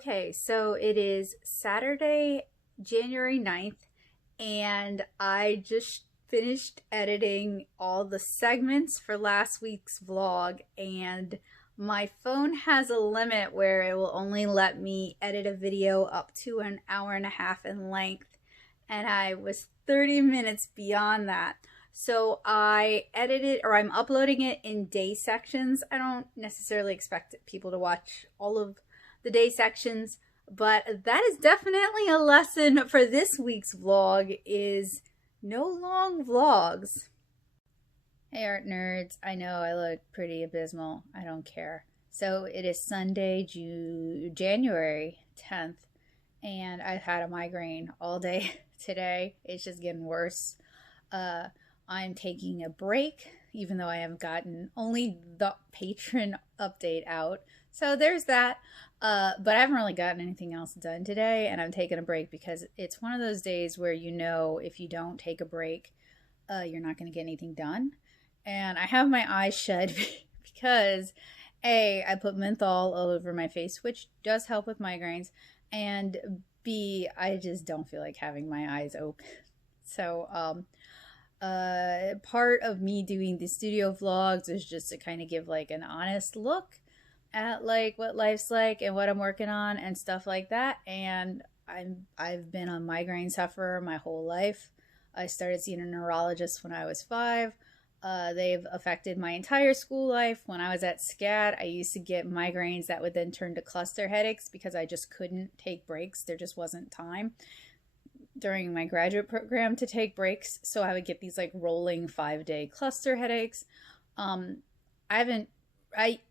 Okay, so it is Saturday, January 9th, and I just finished editing all the segments for last week's vlog, and my phone has a limit where it will only let me edit a video up to an hour and a half in length, and I was 30 minutes beyond that. So I edited, or I'm uploading it in day sections. I don't necessarily expect people to watch all of the day sections, but that is definitely a lesson for this week's vlog, is no long vlogs. Hey art nerds, I know I look pretty abysmal. I don't care. So it is Sunday, January 10th, and I've had a migraine all day today. It's just getting worse. I'm taking a break, even though I haven't gotten only the patron update out. So there's that. But I haven't really gotten anything else done today, and I'm taking a break because it's one of those days where you know if you don't take a break, you're not going to get anything done. And I have my eyes shut because A, I put menthol all over my face, which does help with migraines, and B, I just don't feel like having my eyes open. So, part of me doing the studio vlogs is just to kind of give like an honest look at like what life's like and what I'm working on and stuff like that. And I've been a migraine sufferer my whole life. I started seeing a neurologist when I was 5. They've affected my entire school life. When I was at SCAD, I used to get migraines that would then turn to cluster headaches because I just couldn't take breaks. There just wasn't time during my graduate program to take breaks, so I would get these like rolling 5-day cluster headaches.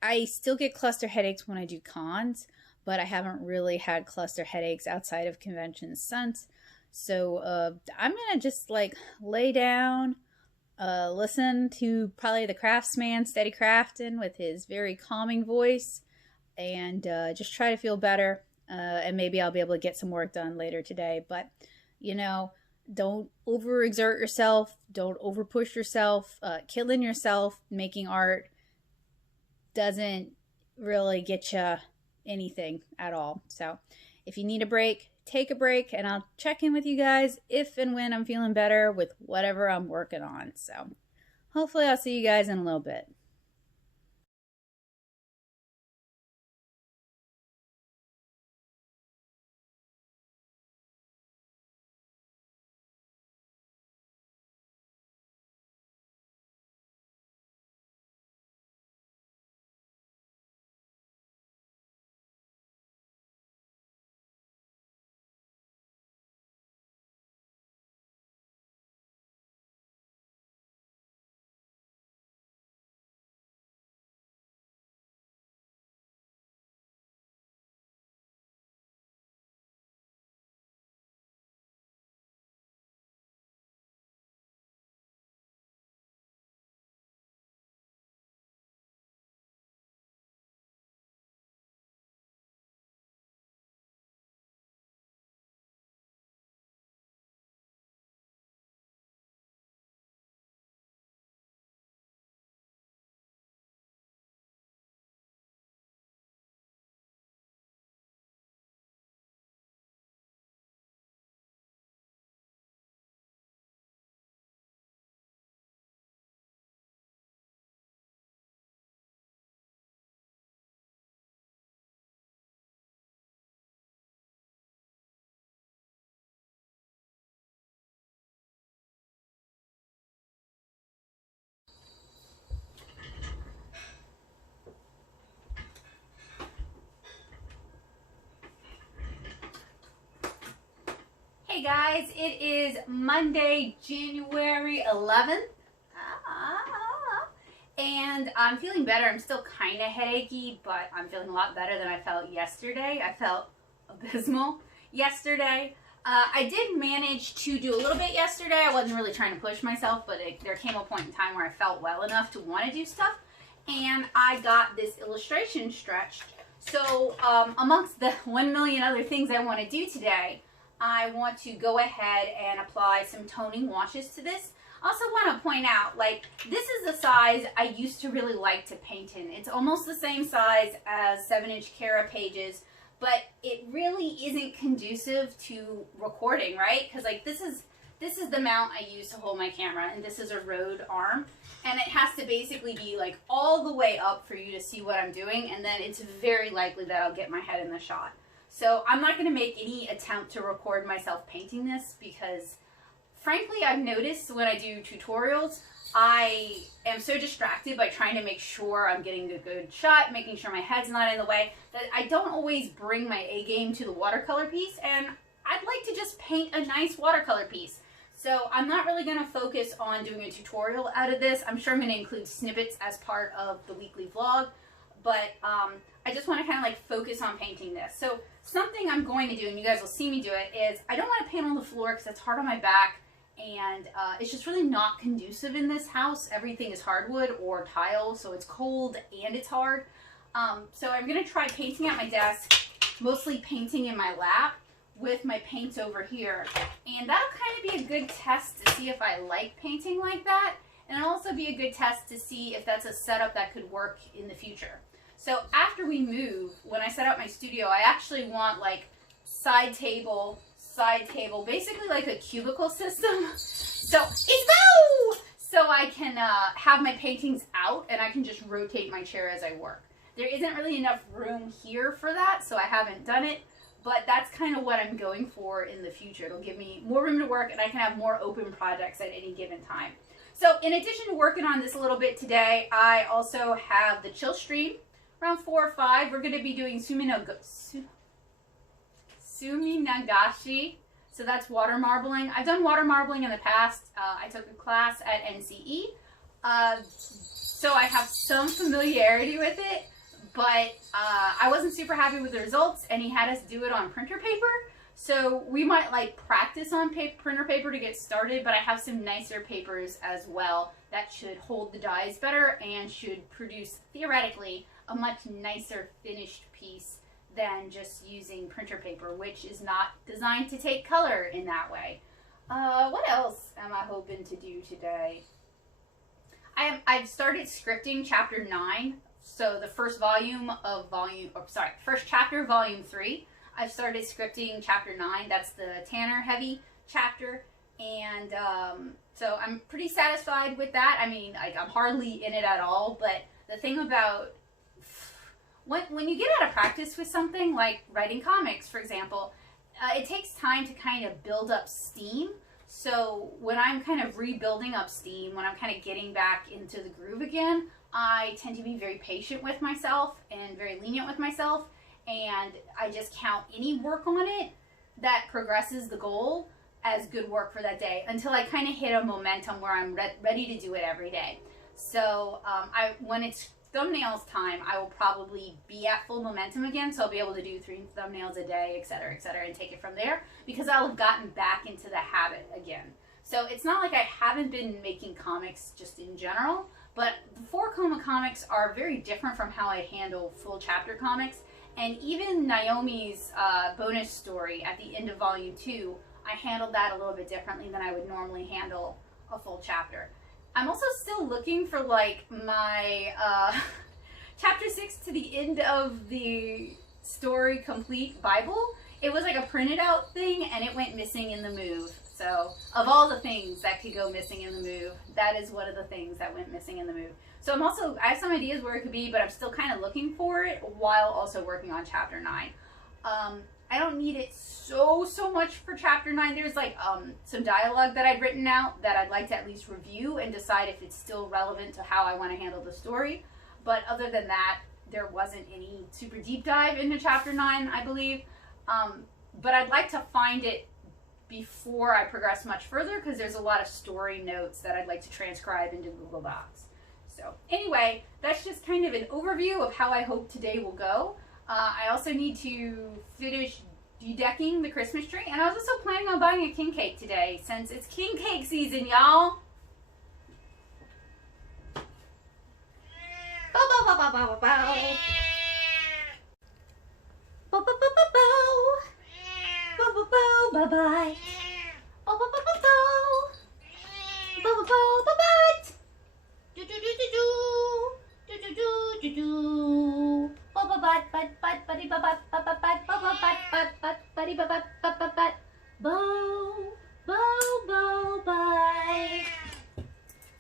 I still get cluster headaches when I do cons, but I haven't really had cluster headaches outside of conventions since. So I'm gonna just like lay down, listen to probably the Craftsman Steady Craftin' with his very calming voice, and just try to feel better. And maybe I'll be able to get some work done later today. But you know, don't overexert yourself. Don't overpush yourself. Killing yourself making art doesn't really get you anything at all. So if you need a break, take a break, and I'll check in with you guys if and when I'm feeling better with whatever I'm working on. So hopefully I'll see you guys in a little bit. Hey guys, it is Monday, January 11th. And I'm feeling better. I'm still kind of headachy, but I'm feeling a lot better than I felt yesterday. I felt abysmal yesterday. I did manage to do a little bit yesterday. I wasn't really trying to push myself, but there came a point in time where I felt well enough to want to do stuff. And I got this illustration stretched. So amongst the 1 million other things I want to do today, I want to go ahead and apply some toning washes to this. I also want to point out, like, this is the size I used to really like to paint in. It's almost the same size as 7-inch Cara pages, but it really isn't conducive to recording, right? Because like this is the mount I use to hold my camera, and this is a Rode arm, and it has to basically be like all the way up for you to see what I'm doing, and then it's very likely that I'll get my head in the shot. So I'm not going to make any attempt to record myself painting this because, frankly, I've noticed when I do tutorials, I am so distracted by trying to make sure I'm getting a good shot, making sure my head's not in the way, that I don't always bring my A game to the watercolor piece, and I'd like to just paint a nice watercolor piece. So I'm not really going to focus on doing a tutorial out of this. I'm sure I'm going to include snippets as part of the weekly vlog, but I just want to kind of like focus on painting this. So something I'm going to do, and you guys will see me do it, is I don't want to paint on the floor because it's hard on my back, and it's just really not conducive in this house. Everything is hardwood or tile, so it's cold and it's hard. So I'm going to try painting at my desk, mostly painting in my lap with my paints over here. And that'll kind of be a good test to see if I like painting like that, and it'll also be a good test to see if that's a setup that could work in the future. So after we move, when I set up my studio, I actually want like side table, basically like a cubicle system. So I can have my paintings out and I can just rotate my chair as I work. There isn't really enough room here for that, so I haven't done it, but that's kind of what I'm going for in the future. It'll give me more room to work and I can have more open projects at any given time. So in addition to working on this a little bit today, I also have the chill stream. Around 4 or 5, we're going to be doing Suminagashi. So that's water marbling. I've done water marbling in the past. I took a class at NCE. So I have some familiarity with it, but I wasn't super happy with the results, and he had us do it on printer paper. So we might like practice on printer paper to get started, but I have some nicer papers as well that should hold the dyes better and should produce, theoretically, a much nicer finished piece than just using printer paper, which is not designed to take color in that way. What else am I hoping to do today? I've started scripting chapter 9, so the first chapter, volume 3. I've started scripting chapter 9. That's the Tanner heavy chapter, and so I'm pretty satisfied with that. I mean, like, I'm hardly in it at all, but the thing about when you get out of practice with something like writing comics, for example, it takes time to kind of build up steam. So when I'm kind of rebuilding up steam, when I'm kind of getting back into the groove again, I tend to be very patient with myself and very lenient with myself, and I just count any work on it that progresses the goal as good work for that day until I kind of hit a momentum where I'm ready to do it every day. So when it's thumbnails time, I will probably be at full momentum again, so I'll be able to do 3 thumbnails a day, etc., and take it from there, because I'll have gotten back into the habit again. So it's not like I haven't been making comics just in general, but the 4-Coma comics are very different from how I handle full chapter comics, and even Naomi's bonus story at the end of volume 2, I handled that a little bit differently than I would normally handle a full chapter. I'm also still looking for like my chapter 6 to the end of the story complete Bible. It was like a printed out thing and it went missing in the move. So of all the things that could go missing in the move, that is one of the things that went missing in the move. So I have some ideas where it could be, but I'm still kind of looking for it while also working on chapter 9. I don't need it so much for chapter 9. There's like some dialogue that I'd written out that I'd like to at least review and decide if it's still relevant to how I want to handle the story. But other than that, there wasn't any super deep dive into chapter 9, I believe. But I'd like to find it before I progress much further, because there's a lot of story notes that I'd like to transcribe into Google Docs. So anyway, that's just kind of an overview of how I hope today will go. I also need to finish de-decking the Christmas tree, and I was also planning on buying a king cake today since it's king cake season, y'all. Bow bow bow bow bow bow. Bow bow bow bow bow. Bow bow bow bye bye. Bow bow bow bow bow. Bow bow bow bye bye. Do do do do do. Do do do do do. Ba ba ba ba ba ba ba ba ba ba ba but. Bow, bow, bow, bye.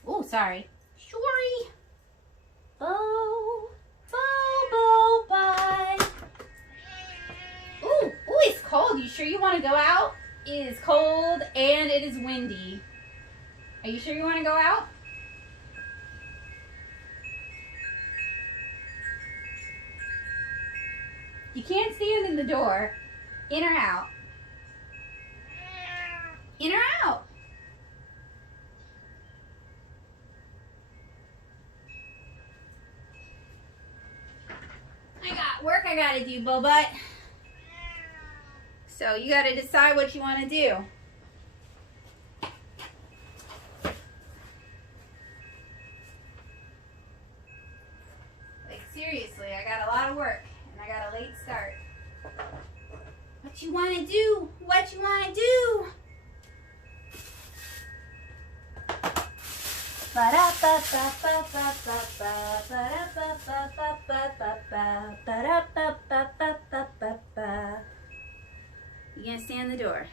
Oh, sorry. Sorry. Bow, bow, bow, bye. Ooh, it's cold. You sure you want to go out? It is cold and it is windy. Are you sure you want to go out? You can't stand in the door. In or out? In or out? I got work I gotta do, Bobut. So you gotta decide what you want to do. Like seriously, I got a lot of work and I got a late start. What you want to do? What you want to do? You gonna stand in the door?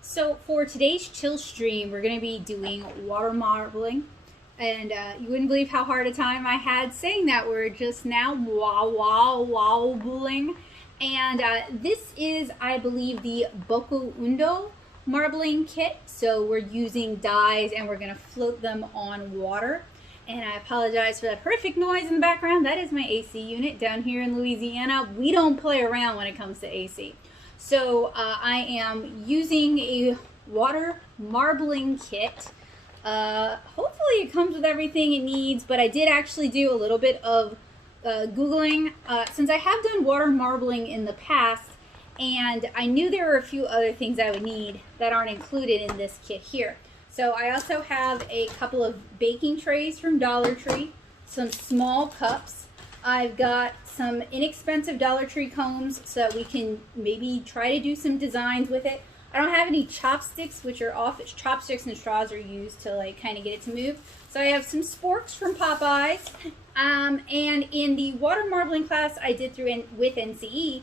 So for today's chill stream, we're going to be doing water marbling. And you wouldn't believe how hard a time I had saying that word just now, wobbling. And this is, I believe, the Boko Undo marbling kit. So we're using dyes and we're going to float them on water. And I apologize for that horrific noise in the background. That is my AC unit down here in Louisiana. We don't play around when it comes to AC. So I am using a water marbling kit. Hopefully it comes with everything it needs, but I did actually do a little bit of Googling since I have done water marbling in the past, and I knew there were a few other things I would need that aren't included in this kit here. So I also have a couple of baking trays from Dollar Tree, some small cups. I've got some inexpensive Dollar Tree combs so that we can maybe try to do some designs with it. I don't have any chopsticks, which are off. Chopsticks and straws are used to like kind of get it to move. So I have some sporks from Popeyes. And in the water marbling class I did with NCE,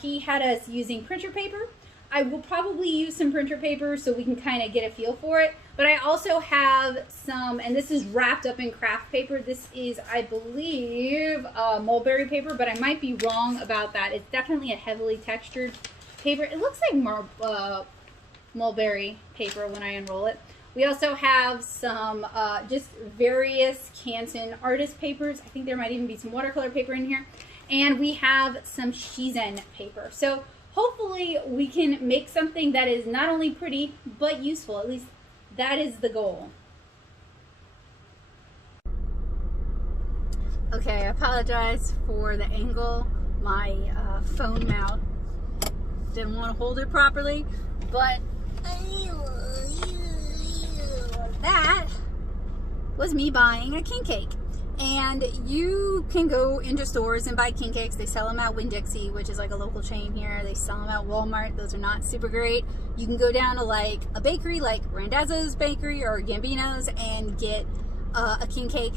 he had us using printer paper. I will probably use some printer paper so we can kind of get a feel for it. But I also have some, and this is wrapped up in craft paper. This is, I believe, mulberry paper, but I might be wrong about that. It's definitely a heavily textured paper. It looks like mulberry paper when I unroll it. We also have some just various Canson artist papers. I think there might even be some watercolor paper in here. And we have some Shizen paper. So hopefully we can make something that is not only pretty, but useful. At least that is the goal. Okay, I apologize for the angle. My phone mount didn't want to hold it properly, but that was me buying a king cake. And you can go into stores and buy king cakes. They sell them at Winn-Dixie, which is like a local chain here. They sell them at Walmart. Those are not super great. You can go down to like a bakery like Randazzo's Bakery or Gambino's and get a king cake.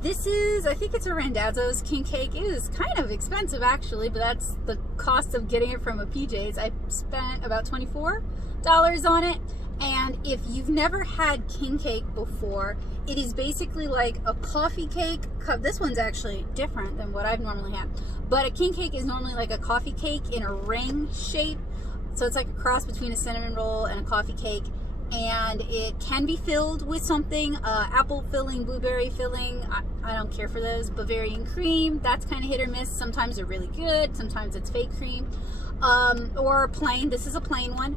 This is, I think it's a Randazzo's king cake. It is kind of expensive actually, but that's the cost of getting it from a PJ's. I spent about $24 on it. And if you've never had king cake before, it is basically like a coffee cake. This one's actually different than what I've normally had. But a king cake is normally like a coffee cake in a ring shape. So it's like a cross between a cinnamon roll and a coffee cake. And it can be filled with something, apple filling, blueberry filling. I don't care for those. Bavarian cream, that's kind of hit or miss. Sometimes they're really good. Sometimes it's fake cream. Or plain. This is a plain one.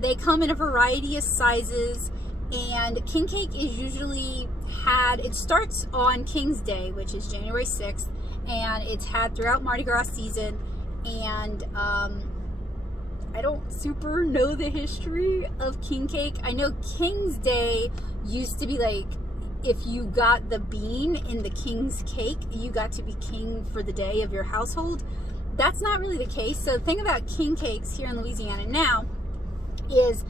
They come in a variety of sizes, and king cake is usually had, it starts on King's Day, which is January 6th, and it's had throughout Mardi Gras season. And I don't super know the history of king cake. I know King's Day used to be like, if you got the bean in the king's cake, you got to be king for the day of your household. That's not really the case. So the thing about king cakes here in Louisiana now is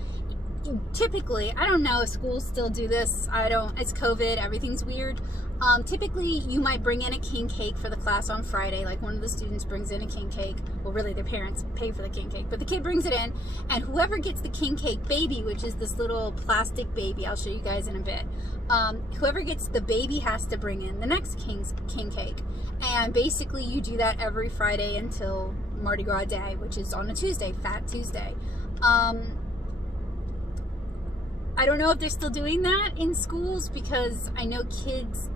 typically, I don't know if schools still do this, it's COVID, everything's weird. Typically you might bring in a king cake for the class on Friday, like one of the students brings in a king cake. Well, really their parents pay for the king cake, but the kid brings it in, and whoever gets the king cake baby, which is this little plastic baby, I'll show you guys in a bit, whoever gets the baby has to bring in the next king cake. And basically you do that every Friday until Mardi Gras Day, which is on a Tuesday, Fat Tuesday. I don't know if they're still doing that in schools, because I know kids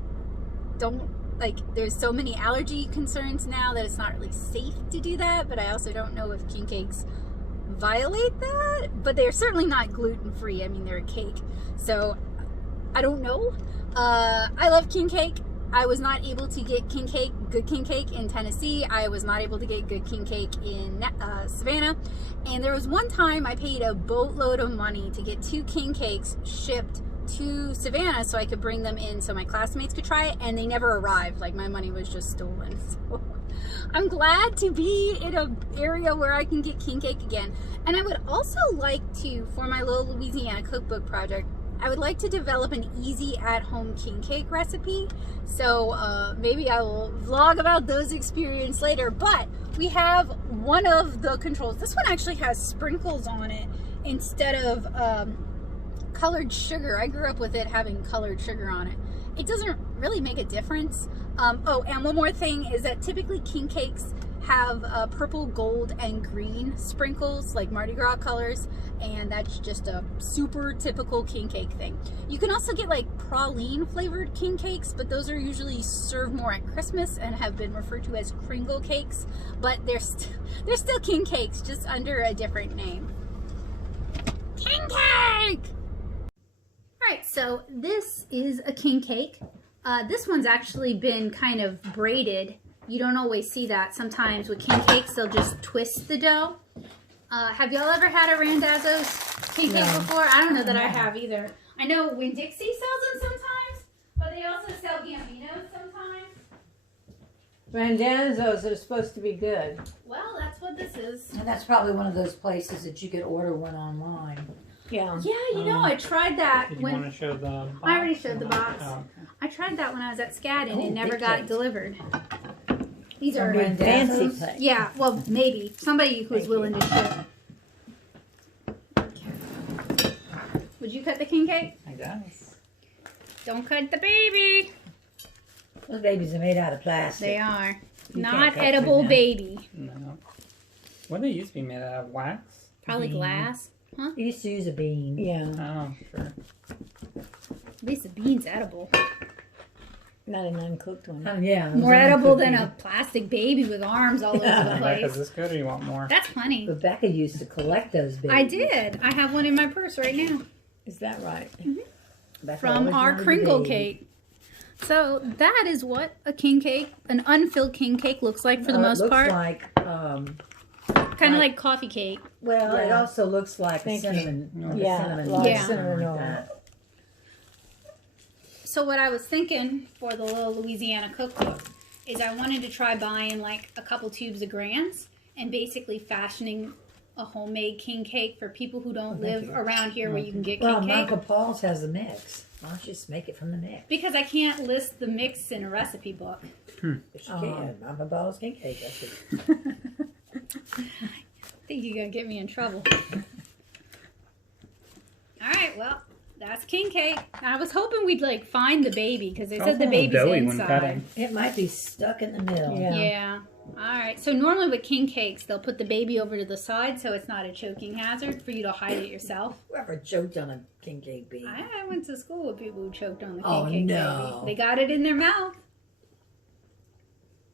don't, like, there's so many allergy concerns now that it's not really safe to do that, but I also don't know if king cakes violate that, but they're certainly not gluten-free. I mean, they're a cake, so I don't know. I love king cake. I was not able to get good king cake in Tennessee. I was not able to get good king cake in Savannah. And there was one time I paid a boatload of money to get 2 king cakes shipped to Savannah so I could bring them in so my classmates could try it, and they never arrived. Like, my money was just stolen. So I'm glad to be in an area where I can get king cake again. And I would also like to, for my little Louisiana cookbook project, I would like to develop an easy at-home king cake recipe. So maybe I will vlog about those experiences later. But we have one of the controls. This one actually has sprinkles on it instead of colored sugar. I grew up with it having colored sugar on it. It doesn't really make a difference. Oh, and one more thing is that typically king cakes have purple, gold, and green sprinkles, like Mardi Gras colors, and that's just a super typical king cake thing. You can also get like praline flavored king cakes, but those are usually served more at Christmas and have been referred to as Kringle cakes, but they're still king cakes, just under a different name. King cake! Alright, so this is a king cake. This one's actually been kind of braided. You don't always see that. Sometimes with king cakes, they'll just twist the dough. Have y'all ever had a Randazzo's king cake before? I don't know that I have either. I know Winn-Dixie sells them sometimes, but they also sell Gambino's sometimes. Randazzo's are supposed to be good. Well, that's what this is. And that's probably one of those places that you could order one online. Yeah. Yeah, you know, I tried that. Did you want to show the box? I already showed the box. Oh, okay. I tried that when I was at SCAD, and it never big got cakes. delivered. These are Randazzo's? Fancy. yeah, well, maybe somebody who's willing to ship. cut the king cake? I guess. Don't cut the baby. Those babies are made out of plastic. They are. You Not can't cut edible through them. baby. No. What do they used to be made out of? Wax? Probably Bean. glass. Huh? You used to use a bean. Yeah. Oh, sure. At least the bean's edible. Not an uncooked one. Oh, yeah. More edible than a plastic baby with arms all over the Rebecca, is place. this good or you want more? That's plenty. Rebecca used to collect those babies. I did. I have one in my purse right now. Is that right? Rebecca From always our wanted a Kringle baby. cake. So that is what a king cake, an unfilled king cake looks like for the It most looks part. like, Kind of like coffee cake. well, it Yeah. also looks like a Thank you. cinnamon. like a Yeah, cinnamon a lot of Yeah. cinnamon like roll. that. So what I was thinking for the little Louisiana cookbook is I wanted to try buying like a couple tubes of Grants and basically fashioning a homemade king cake for people who don't live around here where you can get Well, king my cake. Uncle Paul's has a mix. Why don't you just make it from the mix? Because I can't list the mix in a recipe book. If you can. Uncle Paul's king cake. That's it. I think you're going to get me in trouble. All right, well, that's king cake. I was hoping we'd like find the baby because they said the baby's doughy when inside. cutting. It might be stuck in the middle. Yeah. Yeah. All right. So normally with king cakes, they'll put the baby over to the side so it's not a choking hazard for you to hide it yourself. Whoever choked on a king cake bean. I went to school with people who choked on the king Oh, cake no. baby. They got it in their mouth.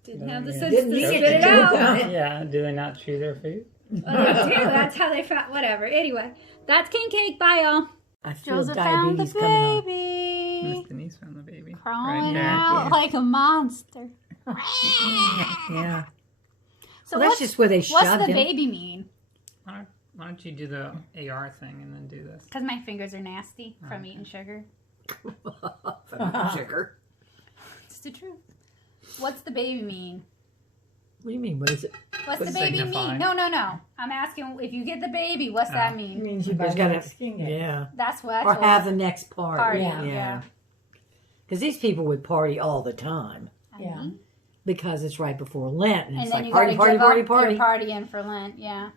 Didn't have the Yeah. sense Didn't to need spit to it choke out. on it. Yeah, do they not chew their food? Well, they do. That's how they found. Whatever. Anyway, that's king cake. Bye, y'all. I feel diabetes coming on. baby. Miss Denise found the baby. Crawling there. out like a monster. Yeah. So Well, that's just where they what's shoved the him. baby mean? Why don't you do the AR thing and then do this? Because my fingers are nasty from eating sugar. Sugar. It's the truth. What's the baby mean? What do you mean? What is it? What's the What's baby signifying? mean? No. I'm asking if you get the baby, what's that It mean? means you buy There's gotta- the skin cake. Yeah. That's what. Or have the next party. Party, yeah. Because these people would party all the time. Yeah. Because it's right before Lent. And And it's then like you party, gotta party, give party, up party. your partying for Lent. Yeah.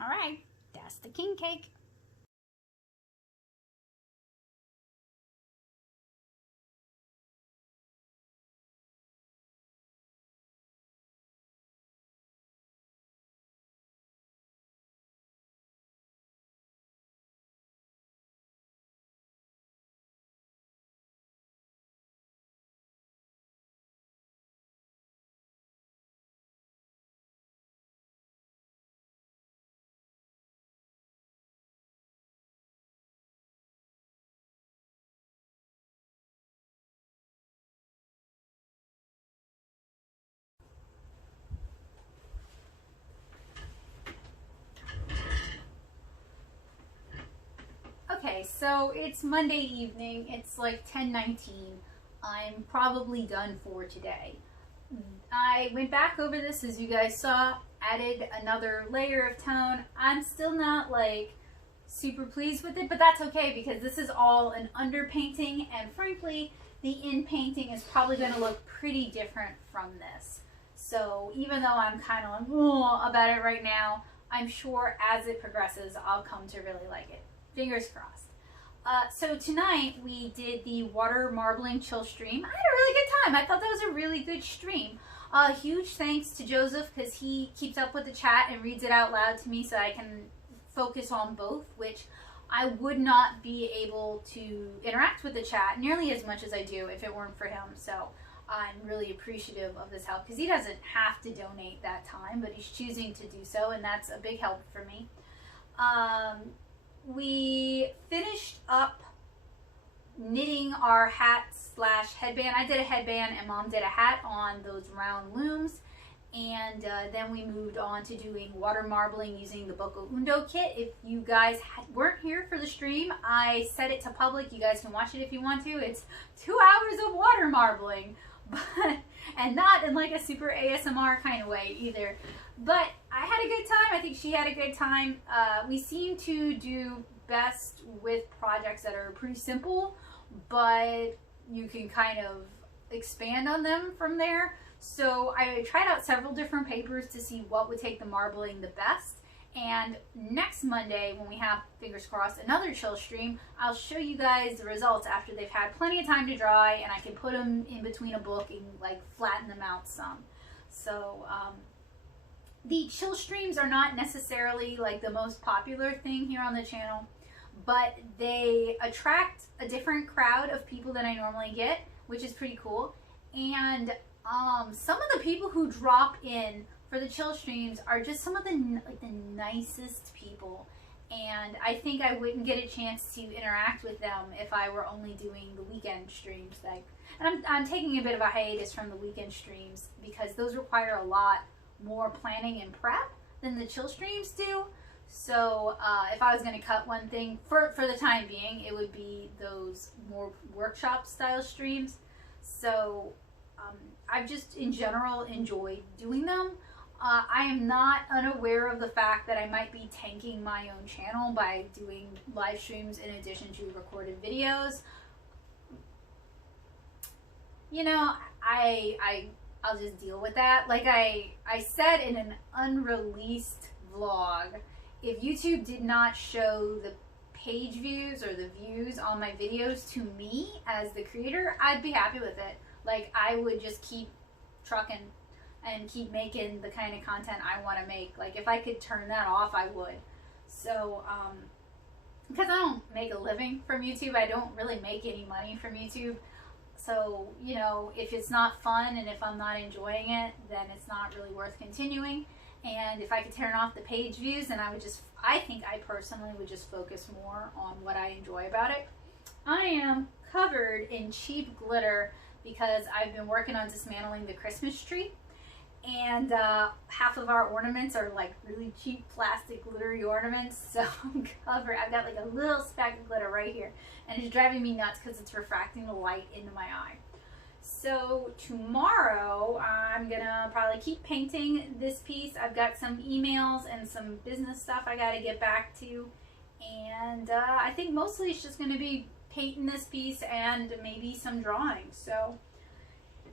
All right. That's the king cake. Okay, so it's Monday evening. It's like 10:19. I'm probably done for today. I went back over this, as you guys saw, added another layer of tone. I'm still not like super pleased with it, but that's okay because this is all an underpainting, and frankly, the in painting is probably going to look pretty different from this. So even though I'm kind of like about it right now, I'm sure as it progresses, I'll come to really like it. Fingers crossed. So tonight we did the water marbling chill stream. I had a really good time. I thought that was a really good stream. Huge thanks to Joseph because he keeps up with the chat and reads it out loud to me so I can focus on both, which I would not be able to interact with the chat nearly as much as I do if it weren't for him. So I'm really appreciative of this help because he doesn't have to donate that time, but he's choosing to do so, and that's a big help for me. We finished up knitting our hat / headband. I did a headband and Mom did a hat on those round looms, and then we moved on to doing water marbling using the Boko Undo kit. If you guys weren't here for the stream, I set it to public. You guys can watch it if you want to. It's 2 hours of water marbling, but and not in like a super ASMR kind of way either. But I had a good time. I think she had a good time. We seem to do best with projects that are pretty simple, but you can kind of expand on them from there. So I tried out several different papers to see what would take the marbling the best. And next Monday, when we have, fingers crossed, another chill stream, I'll show you guys the results after they've had plenty of time to dry, and I can put them in between a book and like flatten them out some. So the chill streams are not necessarily like the most popular thing here on the channel, but they attract a different crowd of people than I normally get, which is pretty cool. And some of the people who drop in for the chill streams are just some of the nicest people, and I think I wouldn't get a chance to interact with them if I were only doing the weekend streams. And I'm taking a bit of a hiatus from the weekend streams because those require a lot more planning and prep than the chill streams do. So if I was going to cut one thing for the time being, it would be those more workshop style streams. So I've just in general enjoyed doing them. I am not unaware of the fact that I might be tanking my own channel by doing live streams in addition to recorded videos. You know, I'll just deal with that. Like I said in an unreleased vlog, if YouTube did not show the page views or the views on my videos to me as the creator, I'd be happy with it. Like I would just keep trucking and keep making the kind of content I want to make. Like if I could turn that off, I would. So because I don't make a living from YouTube, I don't really make any money from YouTube. So, you know, if it's not fun and if I'm not enjoying it, then it's not really worth continuing. And if I could turn off the page views, then I think I personally would just focus more on what I enjoy about it. I am covered in cheap glitter because I've been working on dismantling the Christmas tree. And half of our ornaments are like really cheap plastic glittery ornaments, so I'm covered. I've got like a little speck of glitter right here, and it's driving me nuts because it's refracting the light into my eye. So tomorrow I'm gonna probably keep painting this piece. I've got some emails and some business stuff I gotta get back to, and I think mostly it's just gonna be painting this piece and maybe some drawing. So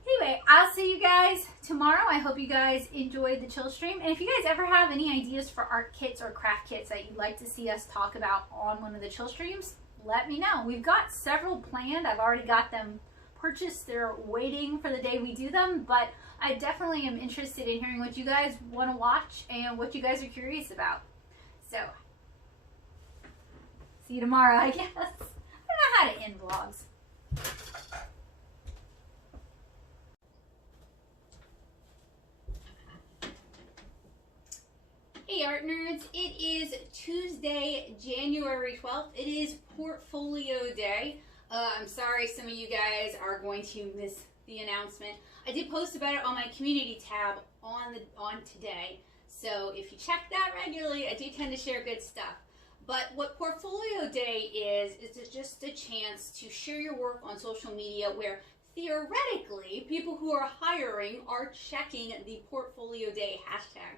anyway, I'll see you guys tomorrow. I hope you guys enjoyed the chill stream. And if you guys ever have any ideas for art kits or craft kits that you'd like to see us talk about on one of the chill streams, let me know. We've got several planned. I've already got them purchased. They're waiting for the day we do them. But I definitely am interested in hearing what you guys want to watch and what you guys are curious about. So, see you tomorrow, I guess. I don't know how to end vlogs. Hey Art Nerds, it is Tuesday, January 12th. It is Portfolio Day. I'm sorry some of you guys are going to miss the announcement. I did post about it on my community tab on today. So if you check that regularly, I do tend to share good stuff. But what Portfolio Day is just a chance to share your work on social media where theoretically people who are hiring are checking the Portfolio Day hashtag.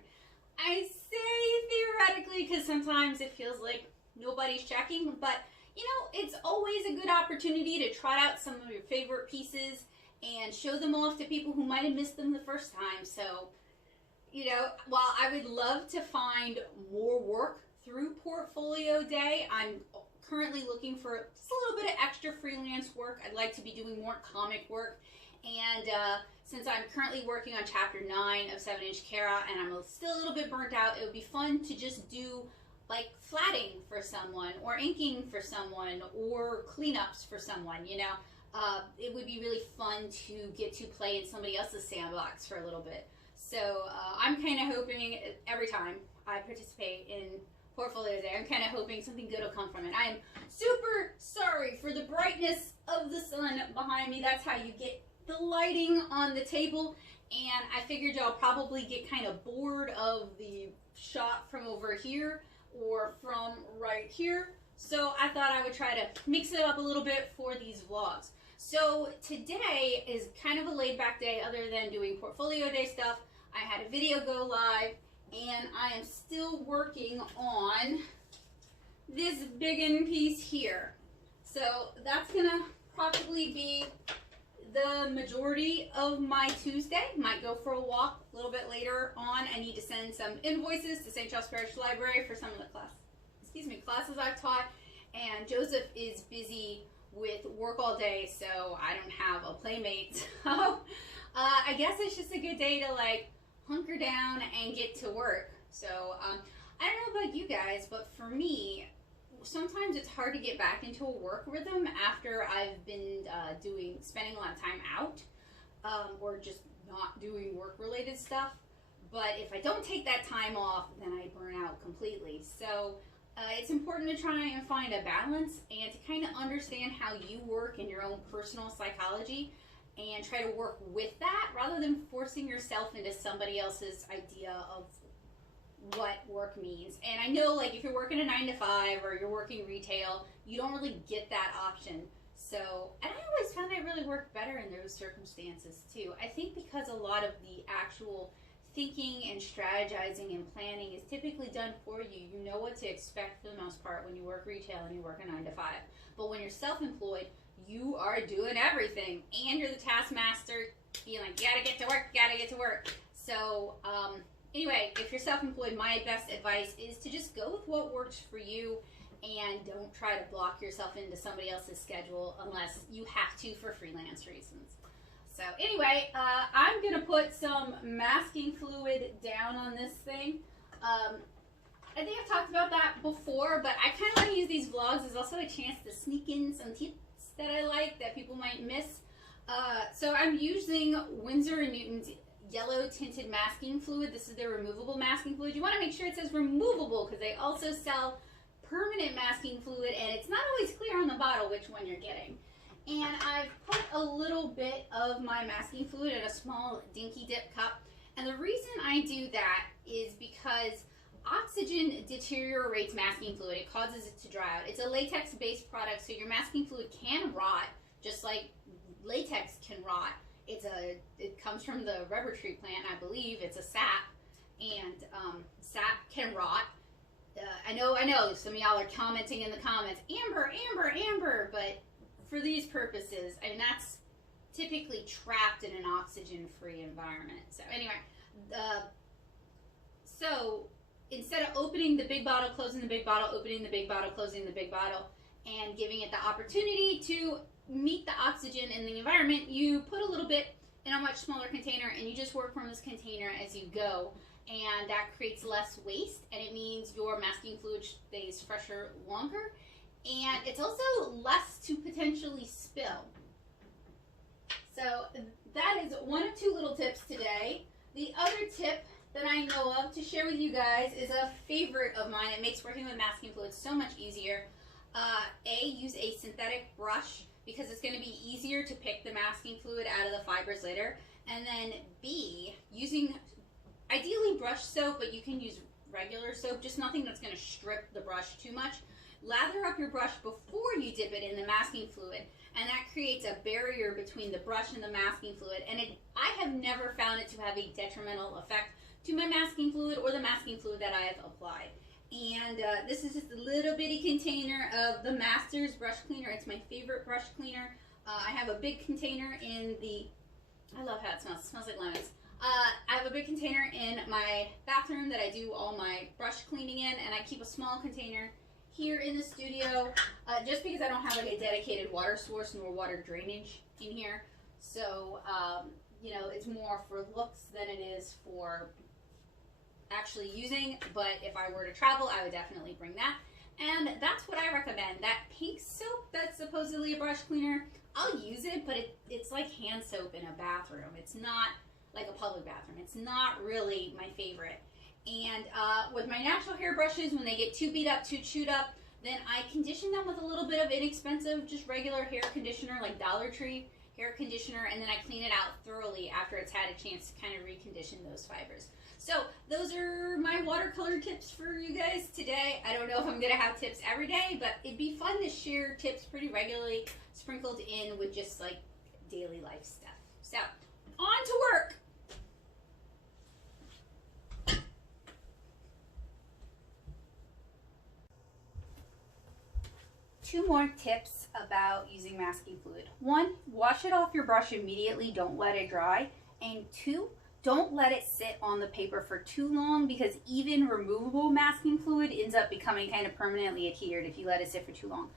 I say theoretically because sometimes it feels like nobody's checking, but you know, it's always a good opportunity to trot out some of your favorite pieces and show them off to people who might have missed them the first time. So, you know, while I would love to find more work through Portfolio Day, I'm currently looking for just a little bit of extra freelance work. I'd like to be doing more comic work. And since I'm currently working on chapter 9 of 7-inch Kara and I'm still a little bit burnt out, it would be fun to just do like flatting for someone or inking for someone or cleanups for someone, you know. It would be really fun to get to play in somebody else's sandbox for a little bit. So I'm kind of hoping every time I participate in Portfolio Day, I'm kind of hoping something good will come from it. I am super sorry for the brightness of the sun behind me. That's how you get the lighting on the table, and I figured y'all probably get kind of bored of the shot from over here or from right here, so I thought I would try to mix it up a little bit for these vlogs. So today is kind of a laid-back day other than doing Portfolio Day stuff. I had a video go live, and I am still working on this biggin piece here. So that's gonna probably be the majority of my Tuesday. Might go for a walk a little bit later on. I need to send some invoices to St. Charles Parish Library for some of the classes I've taught. And Joseph is busy with work all day, so I don't have a playmate. So I guess it's just a good day to like hunker down and get to work. So I don't know about you guys, but for me, sometimes it's hard to get back into a work rhythm after I've been spending a lot of time out or just not doing work related stuff. But if I don't take that time off, then I burn out completely. So it's important to try and find a balance and to kind of understand how you work in your own personal psychology and try to work with that rather than forcing yourself into somebody else's idea of what work means. And I know, like, if you're working a 9 to 5 or you're working retail, you don't really get that option. So, and I always found I really worked better in those circumstances too. I think because a lot of the actual thinking and strategizing and planning is typically done for you. You know what to expect for the most part when you work retail and you work a 9 to 5. But when you're self-employed, you are doing everything and you're the taskmaster, being like, you gotta get to work. So, anyway, if you're self-employed, my best advice is to just go with what works for you and don't try to block yourself into somebody else's schedule unless you have to for freelance reasons. So anyway, I'm going to put some masking fluid down on this thing. I think I've talked about that before, but I kind of want to use these vlogs as also a chance to sneak in some tips that I like that people might miss. So I'm using Winsor & Newton's yellow tinted masking fluid. This is their removable masking fluid. You want to make sure it says removable because they also sell permanent masking fluid, and it's not always clear on the bottle which one you're getting. And I've put a little bit of my masking fluid in a small dinky dip cup. And the reason I do that is because oxygen deteriorates masking fluid. It causes it to dry out. It's a latex-based product, so your masking fluid can rot, just like latex can rot. It comes from the rubber tree plant, I believe. It's a sap, and sap can rot. I know, some of y'all are commenting in the comments, Amber, but for these purposes, and that's typically trapped in an oxygen-free environment. So anyway, so instead of opening the big bottle, closing the big bottle, opening the big bottle, closing the big bottle, and giving it the opportunity to meet the oxygen in the environment, you put a little bit in a much smaller container and you just work from this container as you go. And that creates less waste, and it means your masking fluid stays fresher longer. And it's also less to potentially spill. So that is one of 2 little tips today. The other tip that I know of to share with you guys is a favorite of mine. It makes working with masking fluid so much easier. Use a synthetic brush because it's going to be easier to pick the masking fluid out of the fibers later. And then B, using ideally brush soap, but you can use regular soap, just nothing that's going to strip the brush too much. Lather up your brush before you dip it in the masking fluid, and that creates a barrier between the brush and the masking fluid. And I have never found it to have a detrimental effect to my masking fluid or the masking fluid that I have applied. And this is just a little bitty container of the Masters brush cleaner. It's my favorite brush cleaner. I have a big container in the, I love how it smells. It smells like lemons. I have a big container in my bathroom that I do all my brush cleaning in, and I keep a small container here in the studio, just because I don't have like a dedicated water source nor water drainage in here. So, you know, it's more for looks than it is for actually using, but if I were to travel, I would definitely bring that. And that's what I recommend. That pink soap that's supposedly a brush cleaner, I'll use it, but it's like hand soap in a bathroom. It's not like a public bathroom. It's not really my favorite. And with my natural hair brushes, when they get too beat up, too chewed up, then I condition them with a little bit of inexpensive, just regular hair conditioner, like Dollar Tree hair conditioner, and then I clean it out thoroughly after it's had a chance to kind of recondition those fibers. So those are my watercolor tips for you guys today. I don't know if I'm going to have tips every day, but it'd be fun to share tips pretty regularly, sprinkled in with just like daily life stuff. So on to work. two more tips about using masking fluid. One, wash it off your brush immediately. Don't let it dry. And two, don't let it sit on the paper for too long, because even removable masking fluid ends up becoming kind of permanently adhered if you let it sit for too long.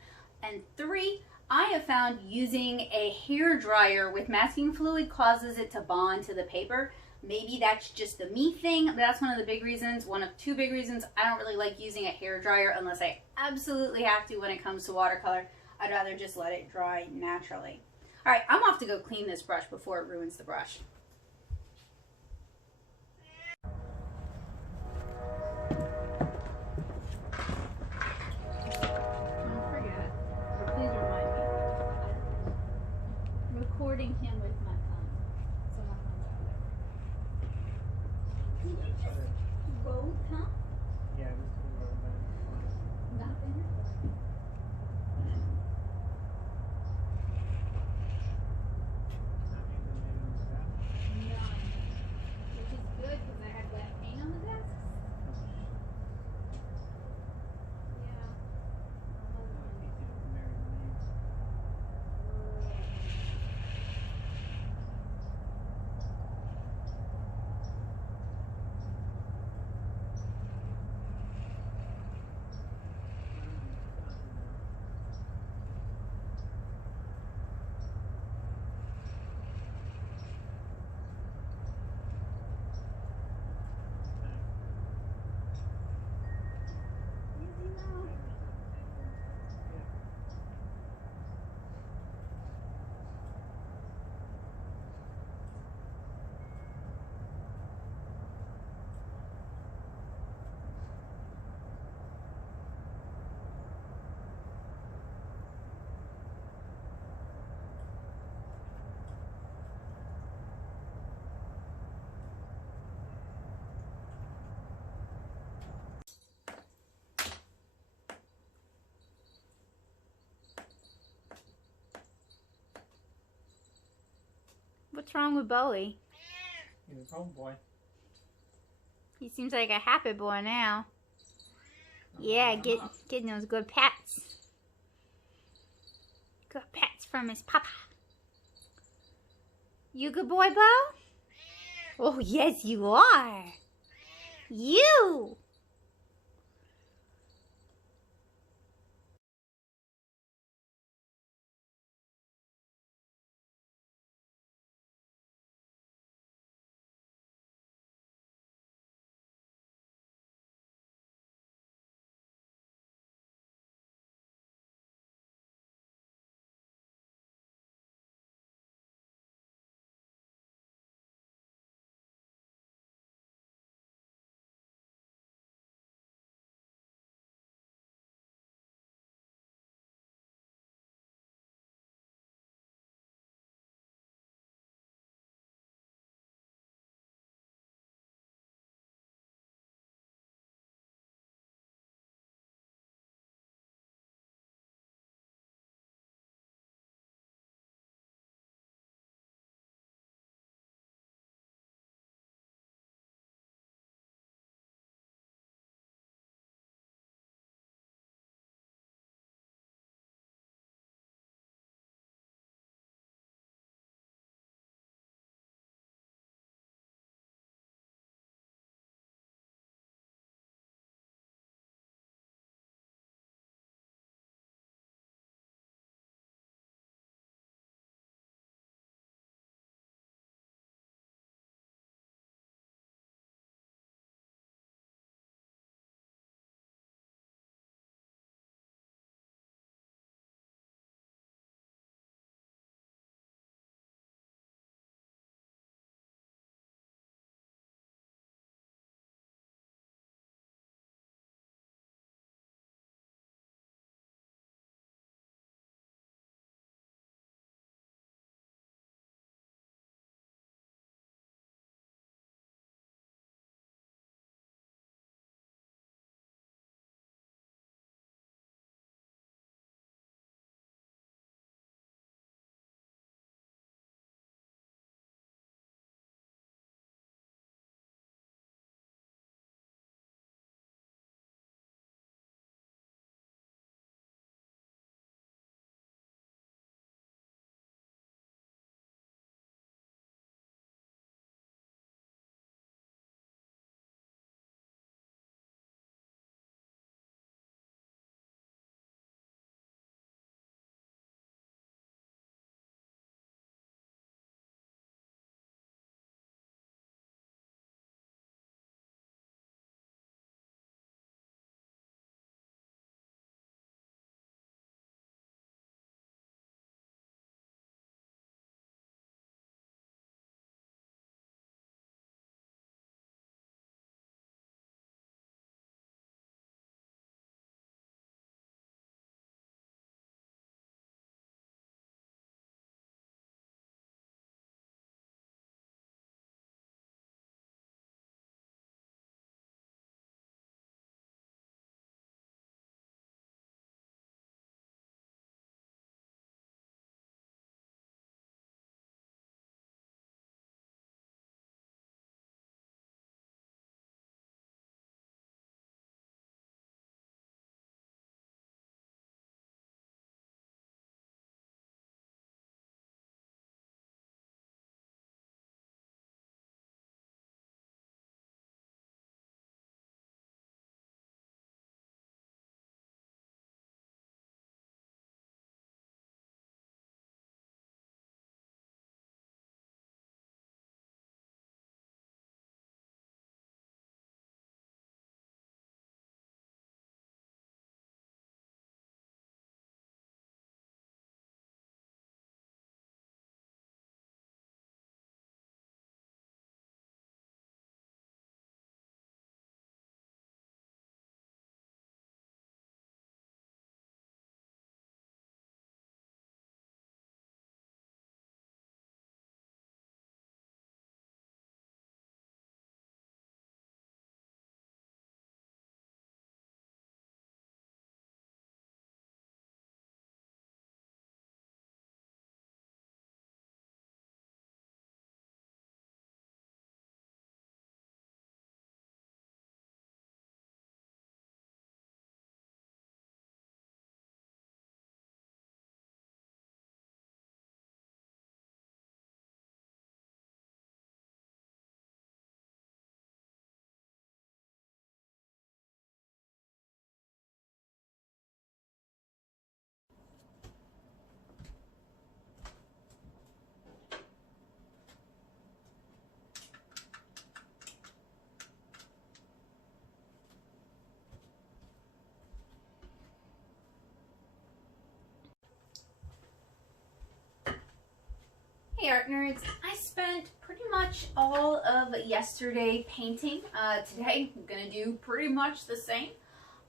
And three, I have found using a hair dryer with masking fluid causes it to bond to the paper. Maybe that's just a me thing, but that's one of the big reasons, one of two big reasons I don't really like using a hair dryer unless I absolutely have to when it comes to watercolor. I'd rather just let it dry naturally. All right, I'm off to go clean this brush before it ruins the brush. Don't forget, or please remind me, I'm recording him with my phone, so my phone's out there. Did you just roll, huh? Yeah, just a little bit. Nothing. None. Which is good because I had wet paint on the desk. Yeah. Easy now. What's wrong with Bowie? He's a cold boy. He seems like a happy boy now. Yeah, getting those good pats. Good pats from his papa. You good boy, Bo? Oh, yes, you are. You! Hey Artnerds, I spent pretty much all of yesterday painting. Today I'm gonna do pretty much the same.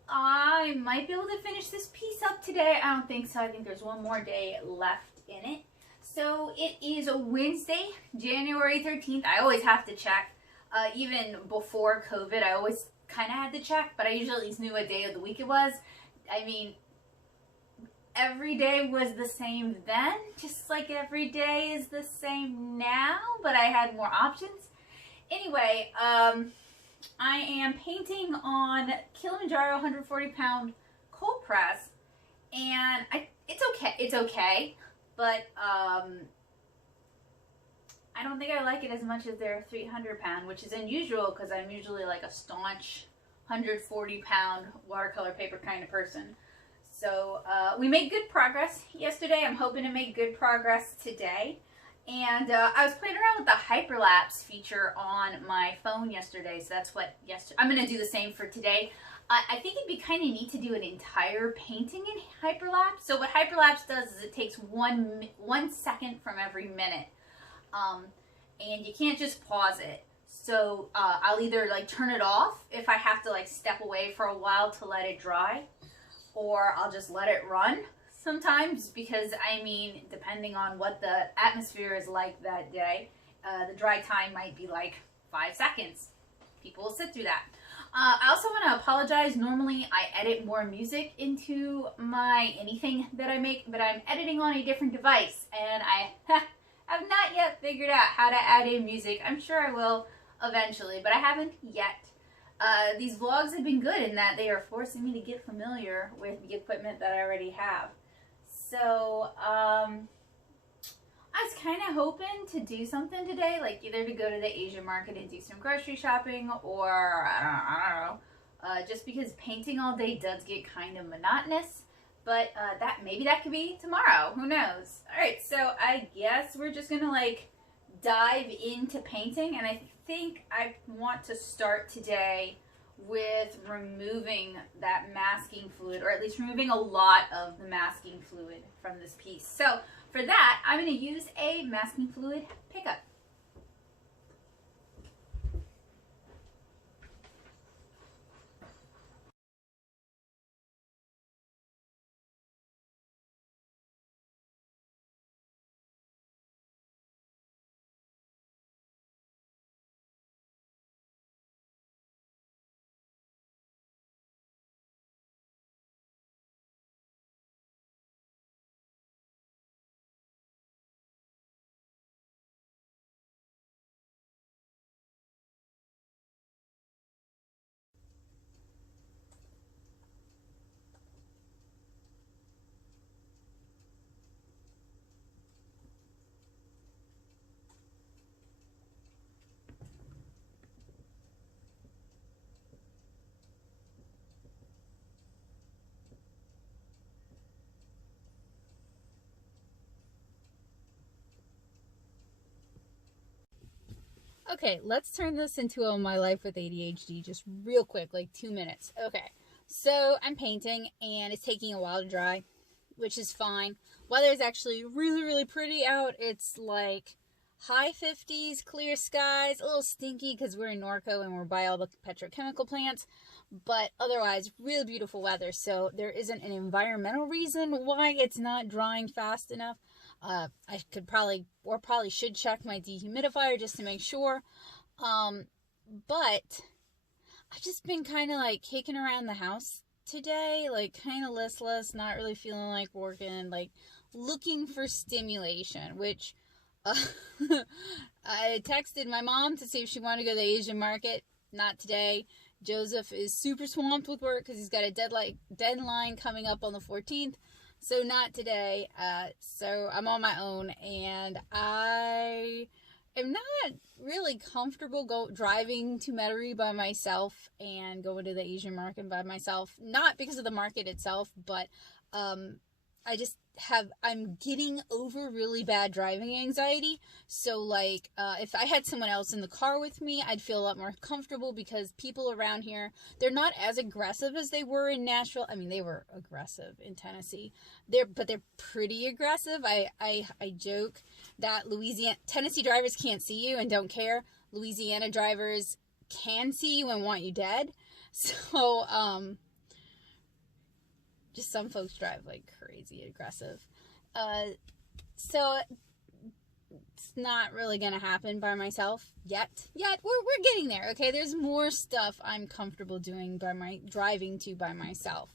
I might be able to finish this piece up today. I don't think so. I think there's one more day left in it. So it is a Wednesday, January 13th. I always have to check. Even before COVID, I always kind of had to check, but I usually at least knew what day of the week it was. I mean, every day was the same then, just like every day is the same now, but I had more options. Anyway, I am painting on Kilimanjaro 140-pound cold press, and it's okay, but I don't think I like it as much as their 300-pound, which is unusual because I'm usually like a staunch 140-pound watercolor paper kind of person. So we made good progress yesterday. I'm hoping to make good progress today. And I was playing around with the hyperlapse feature on my phone yesterday, so that's what I'm going to do the same for today. I think it'd be kind of neat to do an entire painting in hyperlapse. So what hyperlapse does is it takes 1 second from every minute. And you can't just pause it. So I'll either like turn it off if I have to like step away for a while to let it dry, or I'll just let it run sometimes, because I mean, depending on what the atmosphere is like that day, the dry time might be like 5 seconds. People will sit through that. I also want to apologize. Normally I edit more music into anything that I make, but I'm editing on a different device, and I have not yet figured out how to add in music. I'm sure I will eventually, but I haven't yet. These vlogs have been good in that they are forcing me to get familiar with the equipment that I already have. So, I was kind of hoping to do something today, like either to go to the Asian market and do some grocery shopping, or I don't know, just because painting all day does get kind of monotonous. But maybe that could be tomorrow. Who knows? All right, so I guess we're just gonna like dive into painting, and I think I want to start today with removing that masking fluid, or at least removing a lot of the masking fluid from this piece. So for that, I'm going to use a masking fluid pickup. Okay, let's turn this into a My Life with ADHD just real quick, like 2 minutes. Okay, so I'm painting and it's taking a while to dry, which is fine. Weather is actually really, really pretty out. It's like high 50s, clear skies, a little stinky because we're in Norco and we're by all the petrochemical plants, but otherwise really beautiful weather. So there isn't an environmental reason why it's not drying fast enough. I probably should check my dehumidifier just to make sure. But I've just been kind of like kicking around the house today, like kind of listless, not really feeling like working, like looking for stimulation, which I texted my mom to see if she wanted to go to the Asian market. Not today. Joseph is super swamped with work because he's got a deadline coming up on the 14th. So not today. So I'm on my own, and I am not really comfortable driving to Metairie by myself and going to the Asian market by myself. Not because of the market itself, but I'm getting over really bad driving anxiety. So like, if I had someone else in the car with me, I'd feel a lot more comfortable because people around here, they're not as aggressive as they were in Nashville. I mean, they were aggressive in Tennessee. But they're pretty aggressive. I joke that Tennessee drivers can't see you and don't care. Louisiana drivers can see you and want you dead. So, just some folks drive like crazy aggressive. So it's not really gonna happen by myself yet. We're getting there. Okay, there's more stuff I'm comfortable doing driving to by myself.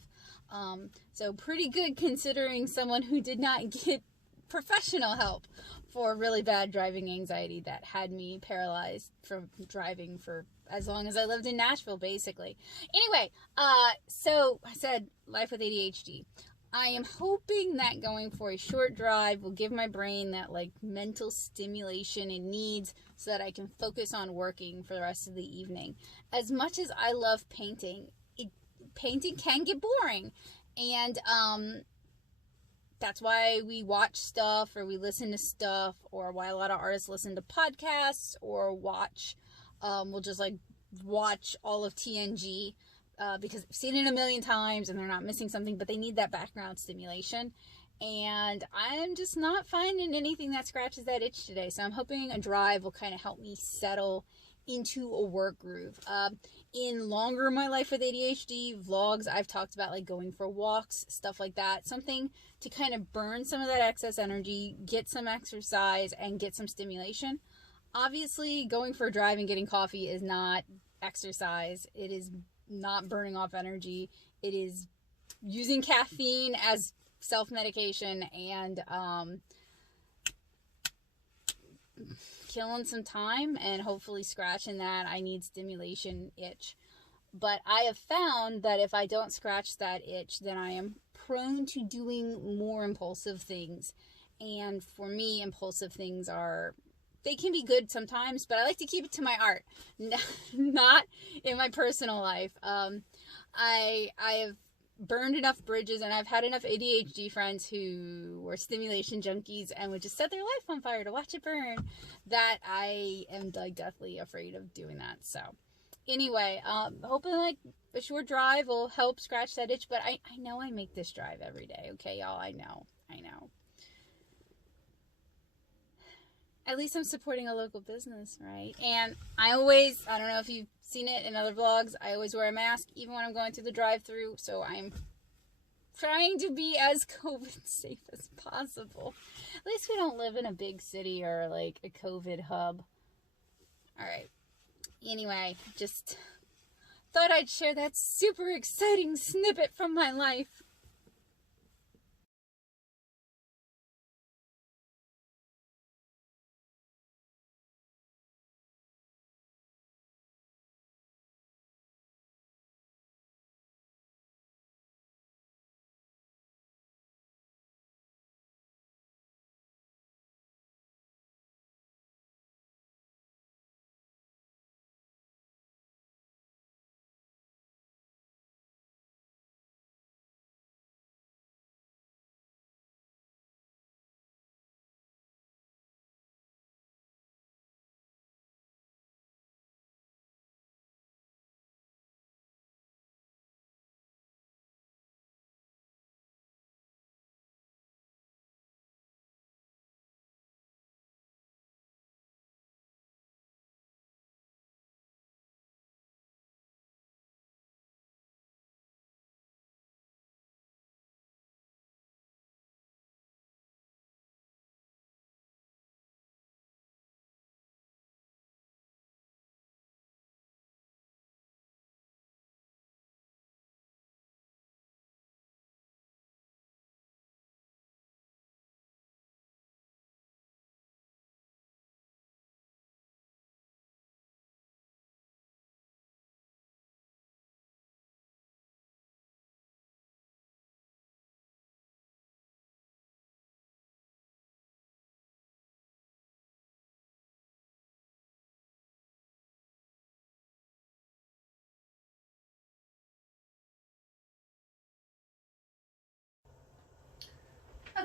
So pretty good considering someone who did not get professional help for really bad driving anxiety that had me paralyzed from driving for as long as I lived in Nashville, basically. Anyway, so I said life with ADHD. I am hoping that going for a short drive will give my brain that like mental stimulation it needs so that I can focus on working for the rest of the evening. As much as I love painting, painting can get boring. And that's why we watch stuff or we listen to stuff, or why a lot of artists listen to podcasts or we'll just like watch all of TNG because I've seen it a million times and they're not missing something, but they need that background stimulation. And I'm just not finding anything that scratches that itch today. So I'm hoping a drive will kind of help me settle into a work groove. In longer My Life with ADHD vlogs, I've talked about like going for walks, stuff like that. Something to kind of burn some of that excess energy, get some exercise, and get some stimulation. Obviously, going for a drive and getting coffee is not exercise. It is not burning off energy. It is using caffeine as self-medication and killing some time and hopefully scratching that I need stimulation itch. But I have found that if I don't scratch that itch, then I am prone to doing more impulsive things. And for me, impulsive things they can be good sometimes, but I like to keep it to my art, not in my personal life. I have burned enough bridges, and I've had enough ADHD friends who were stimulation junkies and would just set their life on fire to watch it burn, that I am like deathly afraid of doing that. So anyway, hoping like a short drive will help scratch that itch, but I know I make this drive every day. Okay, y'all, I know. At least I'm supporting a local business, right? And I don't know if you've seen it in other vlogs, I always wear a mask even when I'm going through the drive-thru, so I'm trying to be as COVID safe as possible. At least we don't live in a big city or like a COVID hub. Alright. Anyway, just thought I'd share that super exciting snippet from my life.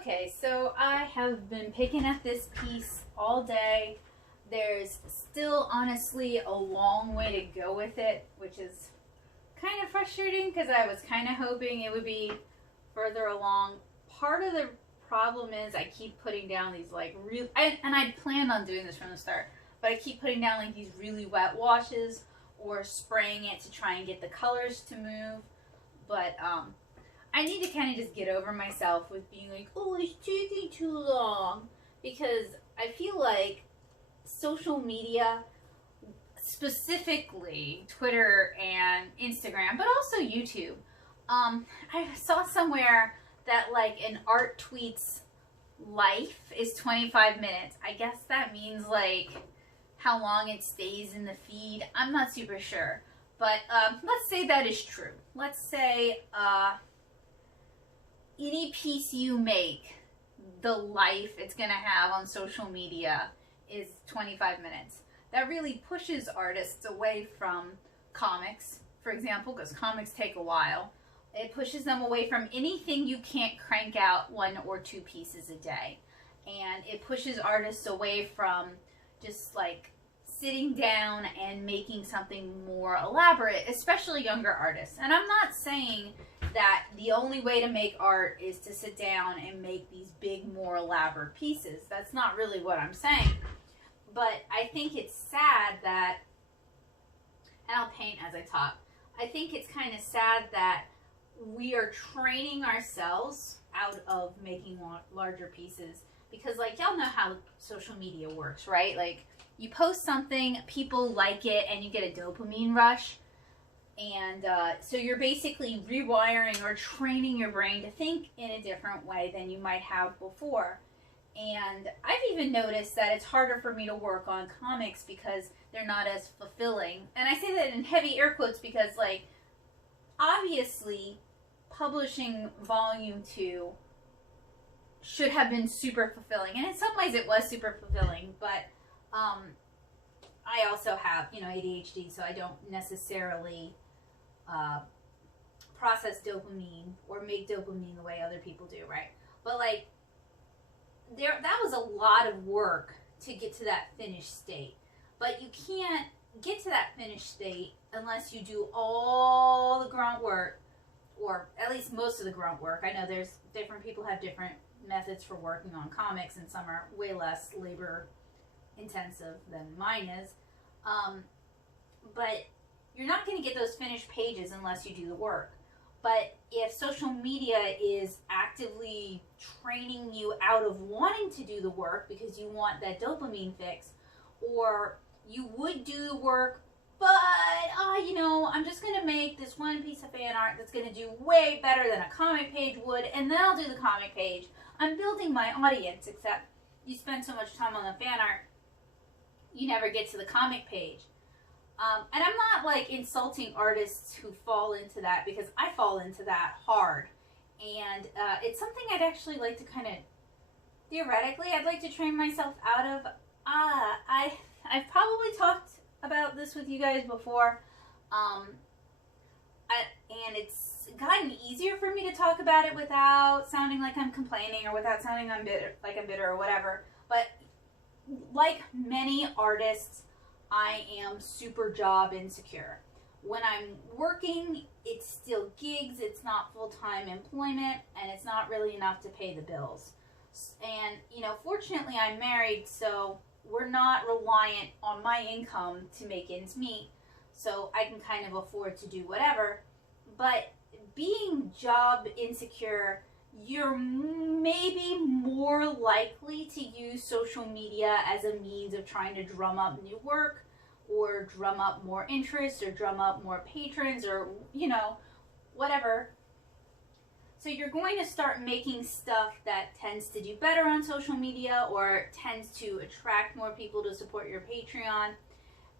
Okay, so I have been picking at this piece all day. There's still honestly a long way to go with it, which is kind of frustrating because I was kind of hoping it would be further along. Part of the problem is I keep putting down these like and I planned on doing this from the start, but I keep putting down like these really wet washes or spraying it to try and get the colors to move. But I need to kind of just get over myself with being like, oh, it's taking too long, because I feel like social media, specifically Twitter and Instagram, but also YouTube. I saw somewhere that like an art tweet's life is 25 minutes. I guess that means like how long it stays in the feed. I'm not super sure. But let's say that is true. Let's say any piece you make, the life it's going to have on social media is 25 minutes. That really pushes artists away from comics, for example, because comics take a while. It pushes them away from anything you can't crank out 1 or 2 pieces a day. And it pushes artists away from just like sitting down and making something more elaborate, especially younger artists. And I'm not saying that the only way to make art is to sit down and make these big, more elaborate pieces. That's not really what I'm saying. But I think it's sad that, and I'll paint as I talk, I think it's kind of sad that we are training ourselves out of making larger pieces. Because, like, y'all know how social media works, right? Like, you post something, people like it, and you get a dopamine rush. And so you're basically rewiring or training your brain to think in a different way than you might have before. And I've even noticed that it's harder for me to work on comics because they're not as fulfilling. And I say that in heavy air quotes because, like, obviously, publishing volume 2 should have been super fulfilling. And in some ways it was super fulfilling, but I also have, ADHD, so I don't necessarily process dopamine or make dopamine the way other people do, right? But like, that was a lot of work to get to that finished state. But you can't get to that finished state unless you do all the grunt work, or at least most of the grunt work. I know there's different people have different methods for working on comics, and some are way less labor intensive than mine is. But you're not going to get those finished pages unless you do the work. But if social media is actively training you out of wanting to do the work because you want that dopamine fix, or you would do the work, but, I'm just going to make this one piece of fan art that's going to do way better than a comic page would, and then I'll do the comic page. I'm building my audience, except you spend so much time on the fan art, you never get to the comic page. And I'm not like insulting artists who fall into that, because I fall into that hard. And it's something I'd actually like to kind of, theoretically, I'd like to train myself out of. I've probably talked about this with you guys before. And it's gotten easier for me to talk about it without sounding like I'm complaining or without sounding I'm bitter or whatever. But like many artists, I am super job insecure. When I'm working, it's still gigs, it's not full-time employment, and it's not really enough to pay the bills. And, fortunately I'm married, so we're not reliant on my income to make ends meet, so I can kind of afford to do whatever. But being job insecure, you're maybe more likely to use social media as a means of trying to drum up new work, or drum up more interest, or drum up more patrons, or, whatever. So you're going to start making stuff that tends to do better on social media, or tends to attract more people to support your Patreon.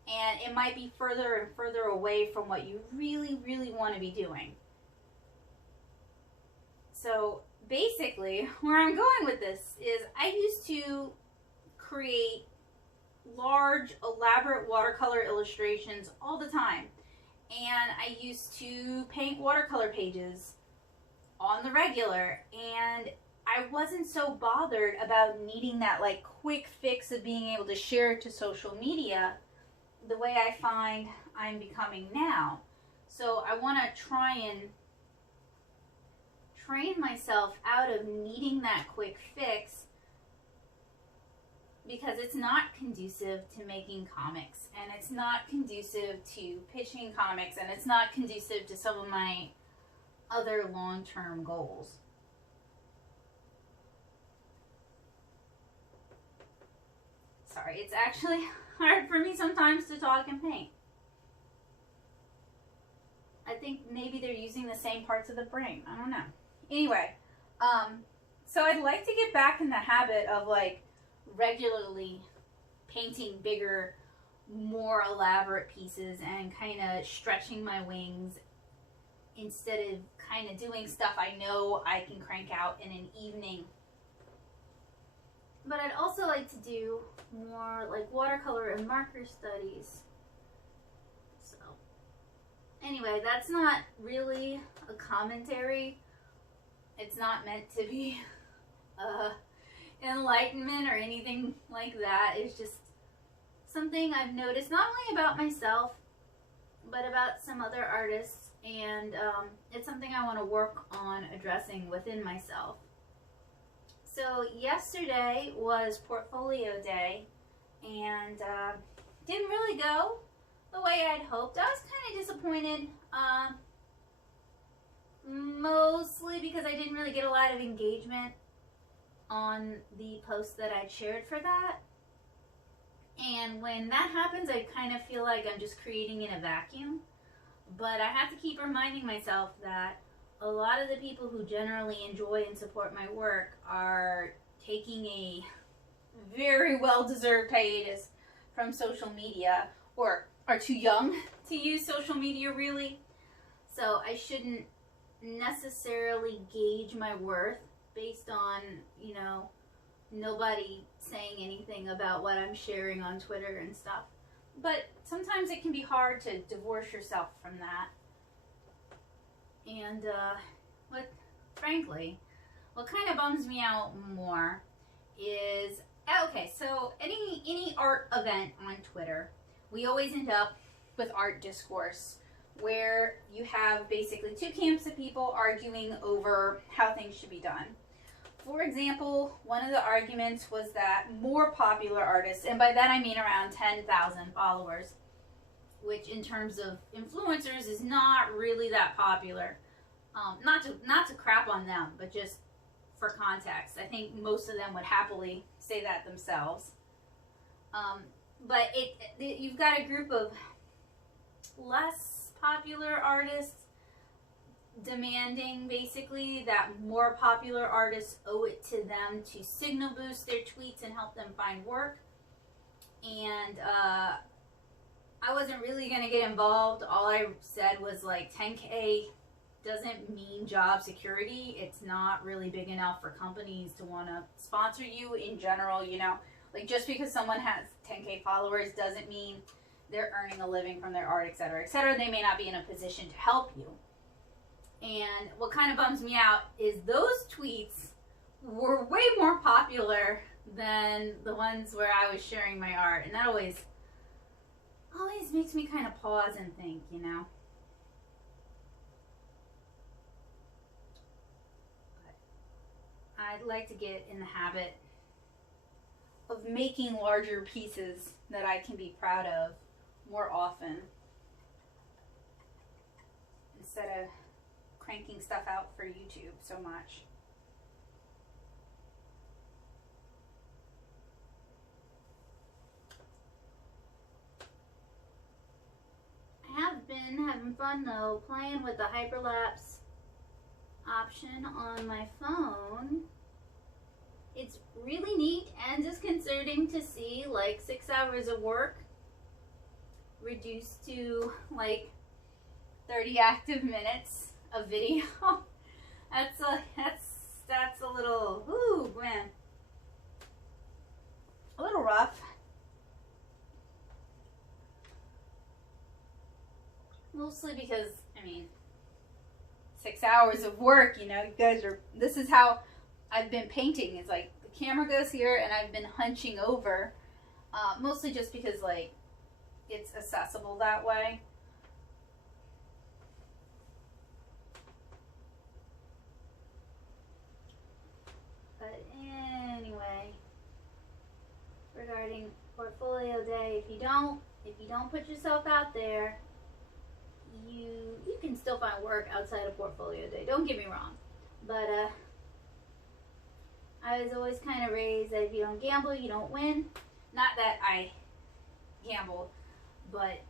And it might be further and further away from what you really, really want to be doing. So basically, where I'm going with this is I used to create large, elaborate watercolor illustrations all the time. And I used to paint watercolor pages on the regular. And I wasn't so bothered about needing that like quick fix of being able to share it to social media the way I find I'm becoming now. So I want to try and train myself out of needing that quick fix, because it's not conducive to making comics, and it's not conducive to pitching comics, and it's not conducive to some of my other long-term goals. Sorry, it's actually hard for me sometimes to talk and paint. I think maybe they're using the same parts of the brain. I don't know. Anyway, so I'd like to get back in the habit of like regularly painting bigger, more elaborate pieces and kind of stretching my wings instead of kind of doing stuff I know I can crank out in an evening. But I'd also like to do more like watercolor and marker studies. So anyway, that's not really a commentary. It's not meant to be enlightenment or anything like that. It's just something I've noticed not only about myself, but about some other artists, and it's something I want to work on addressing within myself. So yesterday was portfolio day, and didn't really go the way I'd hoped. I was kind of disappointed, mostly because I didn't really get a lot of engagement on the post that I'd shared for that. And when that happens, I kind of feel like I'm just creating in a vacuum. But I have to keep reminding myself that a lot of the people who generally enjoy and support my work are taking a very well-deserved hiatus from social media, or are too young to use social media really. So I shouldn't necessarily gauge my worth based on, you know, nobody saying anything about what I'm sharing on Twitter and stuff. But sometimes it can be hard to divorce yourself from that. And frankly, what kind of bums me out more is, okay, so any art event on Twitter, we always end up with art discourse, where you have basically two camps of people arguing over how things should be done. For example, one of the arguments was that more popular artists, and by that I mean around 10,000 followers, which in terms of influencers is not really that popular. Not to crap on them, but just for context. I think most of them would happily say that themselves. But you've got a group of less popular artists demanding basically that more popular artists owe it to them to signal boost their tweets and help them find work. And I wasn't really going to get involved. All I said was like 10K doesn't mean job security. It's not really big enough for companies to want to sponsor you in general, you know. Like, just because someone has 10K followers doesn't mean they're earning a living from their art, etc., etc. They may not be in a position to help you. And what kind of bums me out is those tweets were way more popular than the ones where I was sharing my art. And that always makes me kind of pause and think, you know. But I'd like to get in the habit of making larger pieces that I can be proud of more often, instead of cranking stuff out for YouTube so much. I have been having fun though, playing with the hyperlapse option on my phone. It's really neat and disconcerting to see like 6 hours of work reduced to like 30 active minutes of video. That's a little, ooh man, a little rough. Mostly because, I mean, 6 hours of work, you know, you guys are, this is how I've been painting. It's like the camera goes here and I've been hunching over, mostly just because like it's accessible that way. But anyway, regarding portfolio day, if you don't put yourself out there, you can still find work outside of portfolio day. Don't get me wrong, but I was always kind of raised that if you don't gamble, you don't win. Not that I gamble, but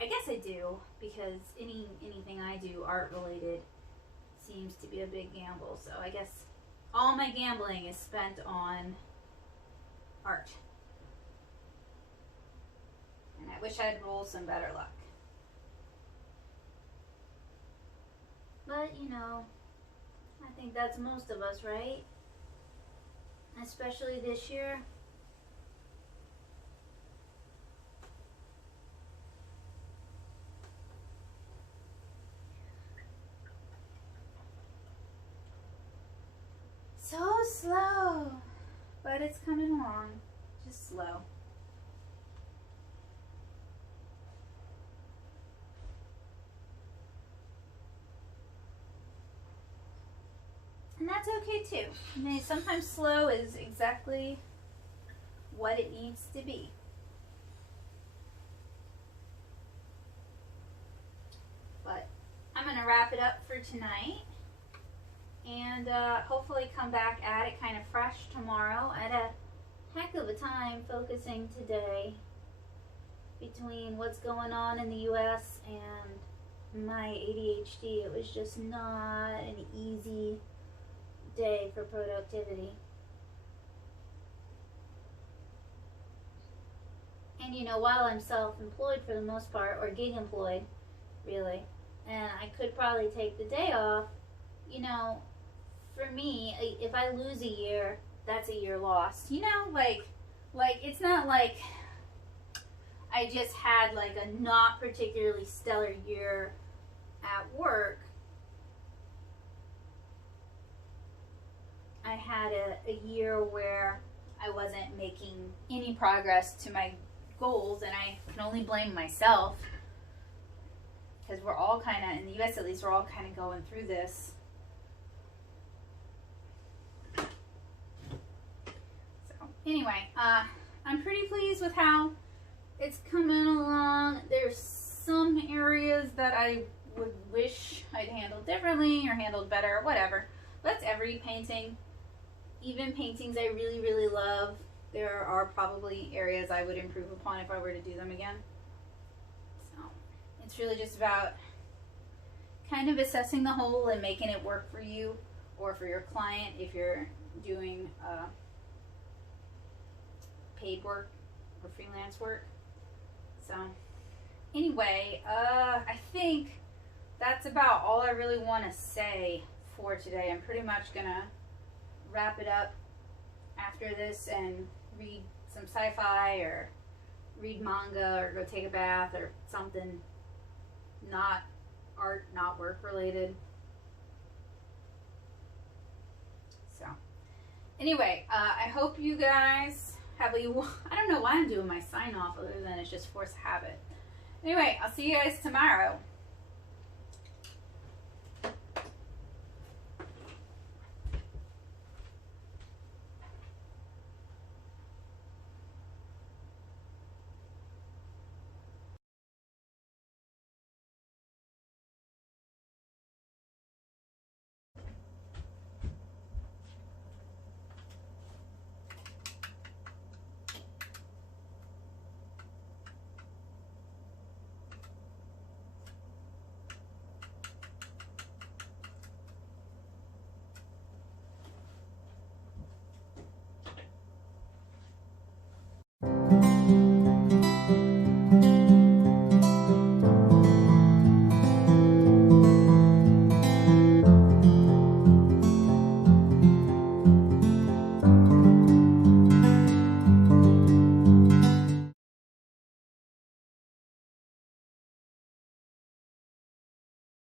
I guess I do, because anything I do art related seems to be a big gamble. So I guess all my gambling is spent on art. And I wish I'd roll some better luck. But, you know, I think that's most of us, right? Especially this year. So slow. But it's coming along. Just slow. And that's okay too. I mean, sometimes slow is exactly what it needs to be. But I'm going to wrap it up for tonight. And hopefully come back at it kind of fresh tomorrow. I had a heck of a time focusing today between what's going on in the U.S. and my ADHD. It was just not an easy day for productivity. And you know, while I'm self-employed for the most part, or gig employed really, and I could probably take the day off, you know, for me, if I lose a year, that's a year lost. You know, like it's not like I just had like a not particularly stellar year at work. I had a year where I wasn't making any progress to my goals, and I can only blame myself, because we're all kind of, in the US at least, we're all kind of going through this. So anyway, I'm pretty pleased with how it's coming along. There's some areas that I would wish I'd handled differently or handled better, whatever. That's every painting. Even paintings I really, really love, there are probably areas I would improve upon if I were to do them again. So it's really just about kind of assessing the whole and making it work for you or for your client if you're doing paid work or freelance work. So anyway, I think that's about all I really want to say for today. I'm pretty much gonna wrap it up after this and read some sci-fi or read manga or go take a bath or something not art, not work related. So anyway, I hope you guys have I don't know why I'm doing my sign off other than it's just force habit. Anyway, I'll see you guys tomorrow.